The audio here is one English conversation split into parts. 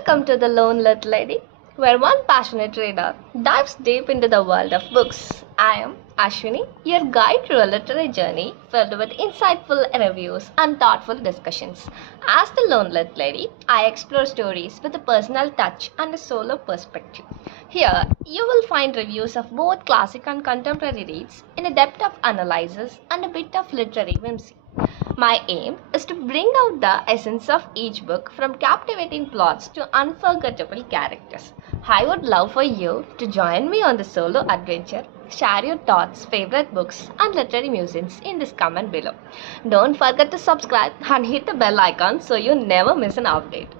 Welcome to the Lone Lit Lady, where one passionate reader dives deep into the world of books. I am Ashwini, your guide through a literary journey filled with insightful reviews and thoughtful discussions. As the Lone Lit Lady, I explore stories with a personal touch and a solo perspective. Here, you will find reviews of both classic and contemporary reads in a depth of analysis and a bit of literary whimsy. My aim is to bring out the essence of each book, from captivating plots to unforgettable characters. I would love for you to join me on the solo adventure. Share your thoughts, favorite books, and literary musings in this comment below. Don't forget to subscribe and hit the bell icon so you never miss an update.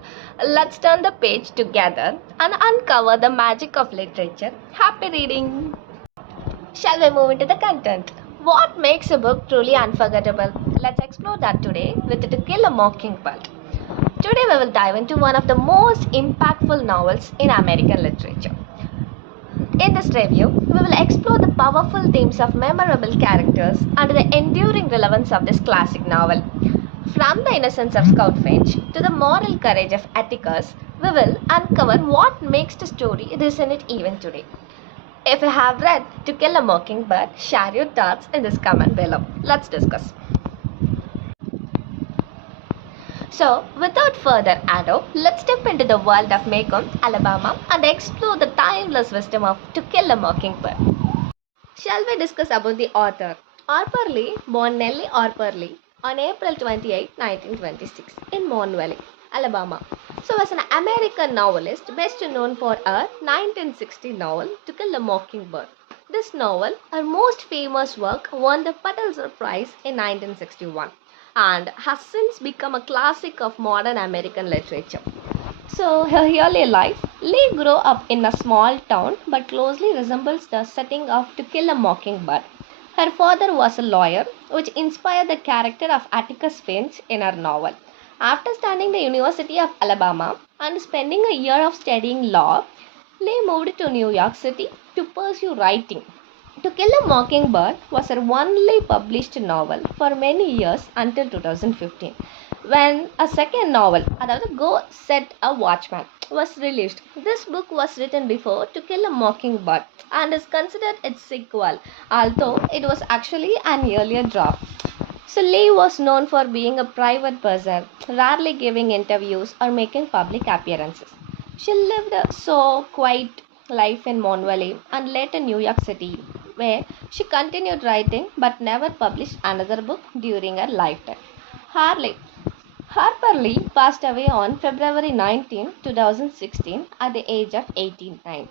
Let's turn the page together and uncover the magic of literature. Happy reading! Shall we move into the content? What makes a book truly unforgettable? Let's explore that today with To Kill a Mockingbird. Today we will dive into one of the most impactful novels in American literature. In this review, we will explore the powerful themes of memorable characters and the enduring relevance of this classic novel. From the innocence of Scout Finch to the moral courage of Atticus, we will uncover what makes the story resonate even today. If you have read To Kill a Mockingbird, share your thoughts in this comment below. Let's discuss. So, without further ado, let's step into the world of Macomb, Alabama, and explore the timeless wisdom of To Kill a Mockingbird. Shall we discuss about the author? Harper Lee, born Nellie Harper Lee on April 28, 1926, in Mon Valley, Alabama. So, was an American novelist best known for her 1960 novel To Kill a Mockingbird. This novel, her most famous work, won the Pulitzer Prize in 1961 and has since become a classic of modern American literature. So, her early life, Lee grew up in a small town but closely resembles the setting of To Kill a Mockingbird. Her father was a lawyer, which inspired the character of Atticus Finch in her novel. After studying the University of Alabama and spending a year of studying law, Lee moved to New York City to pursue writing. To Kill a Mockingbird was her only published novel for many years until 2015, when a second novel, Go Set a Watchman, was released. This book was written before To Kill a Mockingbird and is considered its sequel, although it was actually an earlier draft. So Lee was known for being a private person, rarely giving interviews or making public appearances. She lived a so quiet life in Mon Valley and later New York City, where she continued writing but never published another book during her lifetime. Harper Lee passed away on February 19, 2016 at the age of 89.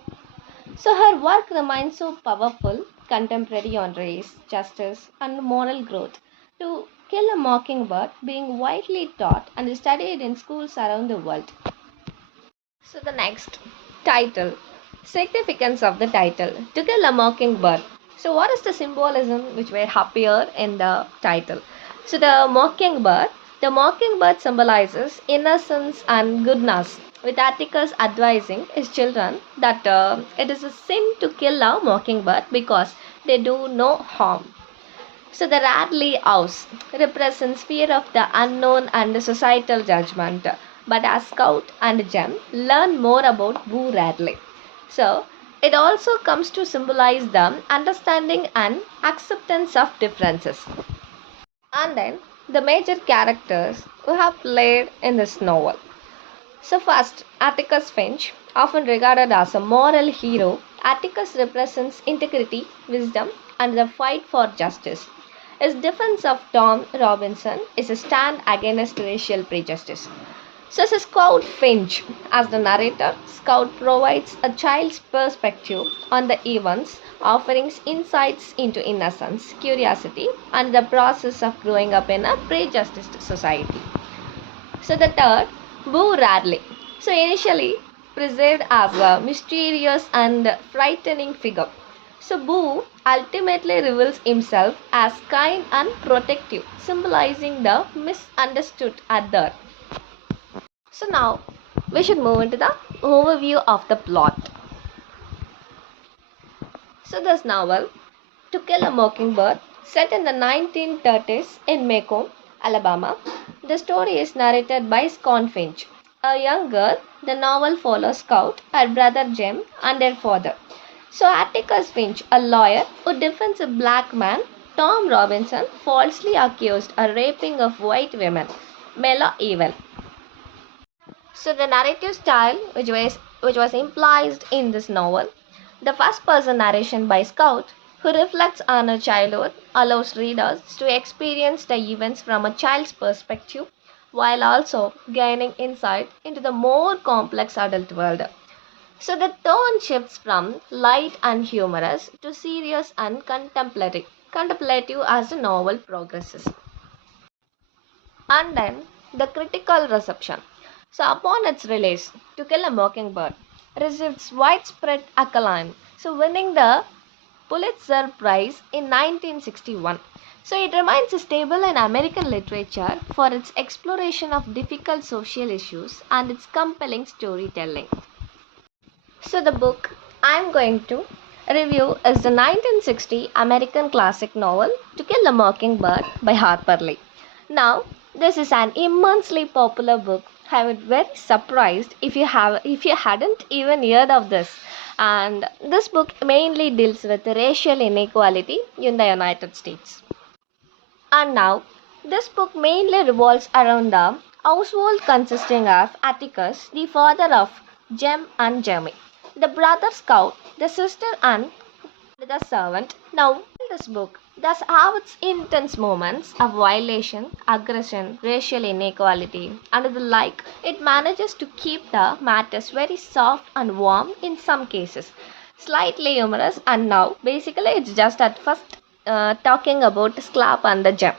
So her work remains so powerful, contemporary on race, justice, and moral growth. To Kill a Mockingbird being widely taught and studied in schools around the world. So the next title, significance of the title, To Kill a Mockingbird. So what is the symbolism which will appear in the title? So the mockingbird symbolizes innocence and goodness, with Atticus advising his children that it is a sin to kill a mockingbird because they do no harm. So the Radley house represents fear of the unknown and societal judgment. But as Scout and Jem learn more about Boo Radley. So it also comes to symbolize the understanding and acceptance of differences. And then the major characters who have played in this novel. So first, Atticus Finch, often regarded as a moral hero, Atticus represents integrity, wisdom, and the fight for justice. His defense of Tom Robinson is a stand against racial prejudice. So as Scout Finch, as the narrator, Scout provides a child's perspective on the events, offering insights into innocence, curiosity, and the process of growing up in a prejudiced society. So the third, Boo Radley. So initially perceived as a mysterious and frightening figure. So Boo ultimately reveals himself as kind and protective, symbolizing the misunderstood other. So now we should move into the overview of the plot. So this novel, To Kill a Mockingbird, set in the 1930s in Macomb, Alabama. The story is narrated by Scout Finch, a young girl, the novel follows Scout, her brother Jem, and their father. So Atticus Finch, a lawyer who defends a black man, Tom Robinson, falsely accused of raping of white women, Mela Evil. So the narrative style, which was implied in this novel, the first person narration by Scout, who reflects on her childhood, allows readers to experience the events from a child's perspective while also gaining insight into the more complex adult world. So the tone shifts from light and humorous to serious and contemplative as the novel progresses. And then the critical reception. So upon its release, To Kill a Mockingbird received widespread acclaim, so winning the Pulitzer Prize in 1961. So it remains stable in American literature for its exploration of difficult social issues and its compelling storytelling. So the book I'm going to review is the 1960 American classic novel To Kill a Mockingbird by Harper Lee. Now, this is an immensely popular book. I would be very surprised if you hadn't even heard of this. And this book mainly deals with racial inequality in the United States. And now, this book mainly revolves around the household consisting of Atticus, the father of Jem and Jeremy, the brother Scout, the sister and the servant. Now, this book does have its intense moments of violation, aggression, racial inequality, and the like. It manages to keep the matters very soft and warm in some cases, slightly humorous, and now basically it's just at first talking about Slap and the Gem.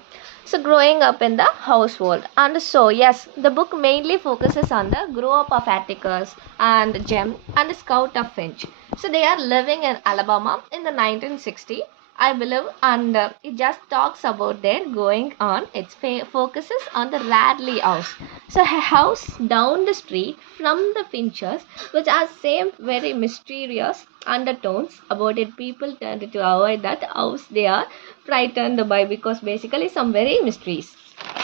So growing up in the household, and so yes, the book mainly focuses on the grow up of Atticus and Jem and Scout of Finch. So they are living in Alabama in the 1960, I believe, and it just talks about their going on. It focuses on the Radley house. So a house down the street from the Finchers, which has same very mysterious undertones about it. People tend to avoid that house they are frightened by because basically some very mysteries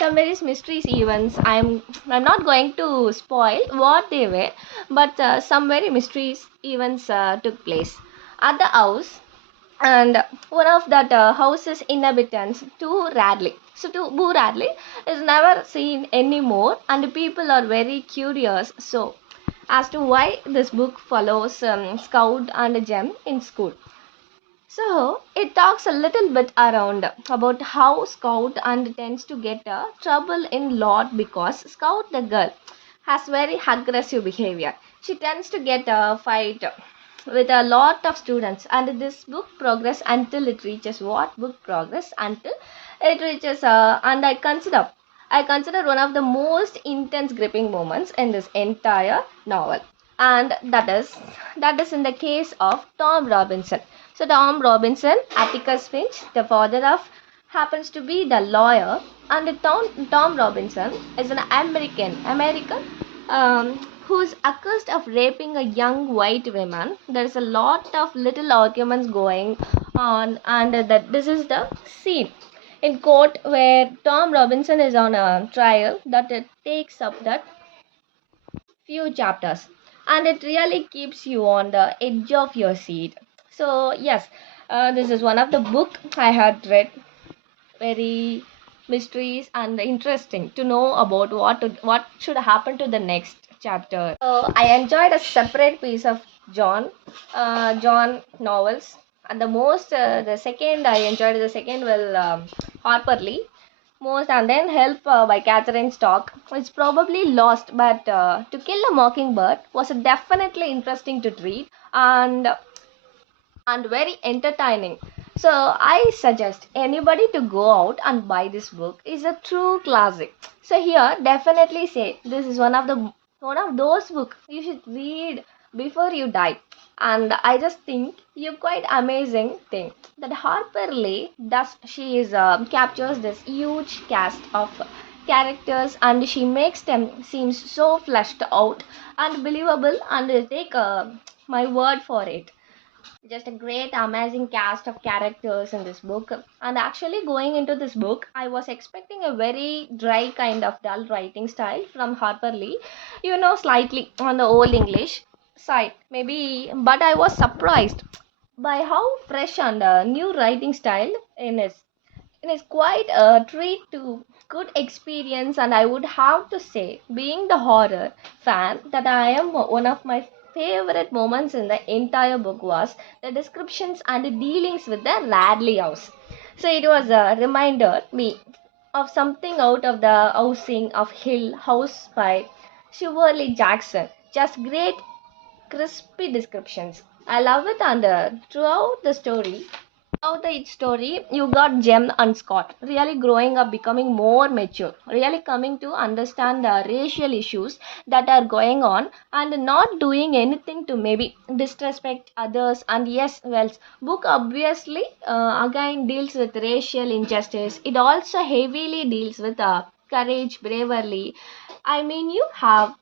events. I'm not going to spoil what they were, but some very mysteries events took place at the house, and one of that house's inhabitants to Radley. So to Boo Radley is never seen anymore, and people are very curious. So as to why this book follows Scout and Jem in school. So it talks a little bit around about how Scout and tends to get trouble in lot because Scout the girl has very aggressive behavior. She tends to get a fight with a lot of students, and this book progress until it reaches what book progress until it reaches and I consider one of the most intense gripping moments in this entire novel, and that is in the case of Tom Robinson. So Tom Robinson, Atticus Finch, the father of, happens to be the lawyer, and Tom Robinson is an American who is accused of raping a young white woman. There is a lot of little arguments going on, and that this is the scene in court where Tom Robinson is on a trial that it takes up that few chapters, and it really keeps you on the edge of your seat. So yes, this is one of the book I had read, very mysteries and interesting to know about what should happen to the next chapter. So I enjoyed a separate piece of John novels, and the second I enjoyed the second Harper Lee most, and then Help by Catherine Stock. It's probably lost, but To Kill a Mockingbird was definitely interesting to read, and very entertaining. So I suggest anybody to go out and buy this book. It's a true classic. So here definitely say this is one of those books you should read before you die. And I just think you quite amazing thing that Harper Lee does. She is captures this huge cast of characters, and she makes them seem so fleshed out and believable, and take my word for it. Just a great amazing cast of characters in this book. And actually going into this book, I was expecting a very dry kind of dull writing style from Harper Lee, slightly on the old English side maybe, but I was surprised by how fresh and new writing style in his. It is quite a treat to good experience, and I would have to say, being the horror fan that I am, one of my favorite moments in the entire book was the descriptions and the dealings with the Radley house. So it was a reminder me of something out of the housing of Hill House by Shirley Jackson. Just great crispy descriptions. I love it, and throughout the story, you got Jem and Scott really growing up, becoming more mature, really coming to understand the racial issues that are going on and not doing anything to maybe disrespect others. And yes, well, book obviously again deals with racial injustice. It also heavily deals with courage, bravery. I mean, you have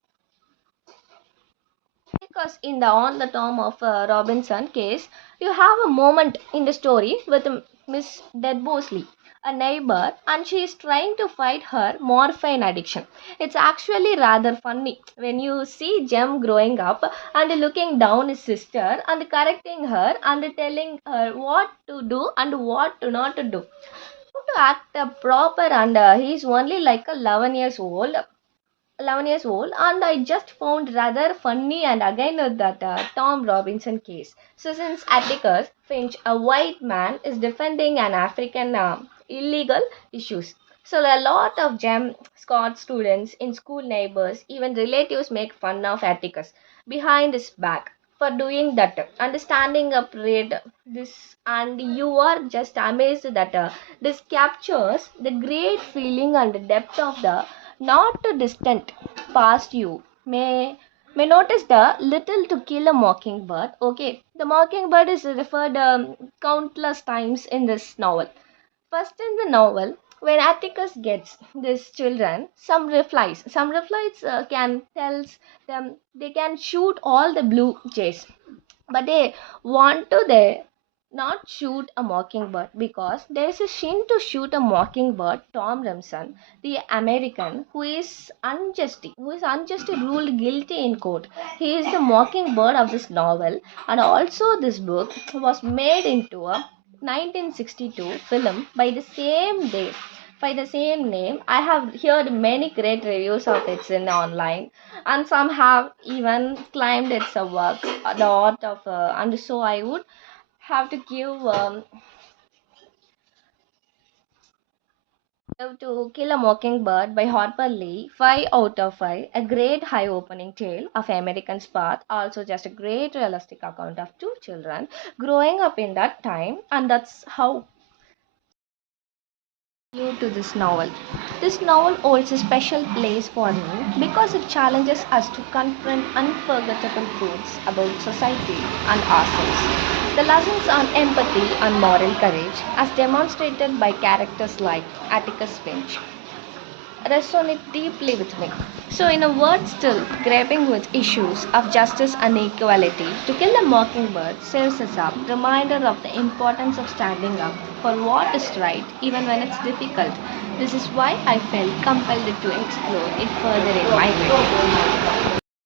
because in the On the Tom of Robinson case, you have a moment in the story with Miss Deadbosley, a neighbor, and she is trying to fight her morphine addiction. It's actually rather funny when you see Jem growing up and looking down his sister and correcting her and telling her what to do and what to not to do. To act proper, and he's only like 11 years old, and I just found rather funny and again that Tom Robinson case. So since Atticus Finch, a white man, is defending an African illegal issues, so a lot of Gem Scott students in school, neighbors, even relatives make fun of Atticus behind his back for doing that, understanding up read this, and you are just amazed that this captures the great feeling and depth of the not too distant past. You may notice the little to kill a mockingbird. Okay, the mockingbird is referred countless times in this novel. First in the novel, when Atticus gets these children, some replies can tells them they can shoot all the blue jays, but they want to they not shoot a mockingbird because there is a shin to shoot a mockingbird. Tom Remsen, the American who is unjustly ruled guilty in court. He is the mockingbird of this novel, and also this book was made into a 1962 film by the same day by the same name. I have heard many great reviews of it in online, and some have even claimed it's a work, the art of, and so I would have to give to Kill a Mockingbird by Harper Lee 5 out of 5. A great high opening tale of American's path, also just a great realistic account of two children growing up in that time, and that's how new to this novel. This novel holds a special place for me because it challenges us to confront unforgettable truths about society and ourselves. The lessons on empathy and moral courage, as demonstrated by characters like Atticus Finch, resonate deeply with me. So, in a word, still grappling with issues of justice and equality, To Kill a Mockingbird serves as a reminder of the importance of standing up for what is right, even when it's difficult. This is why I felt compelled to explore it further in my reading.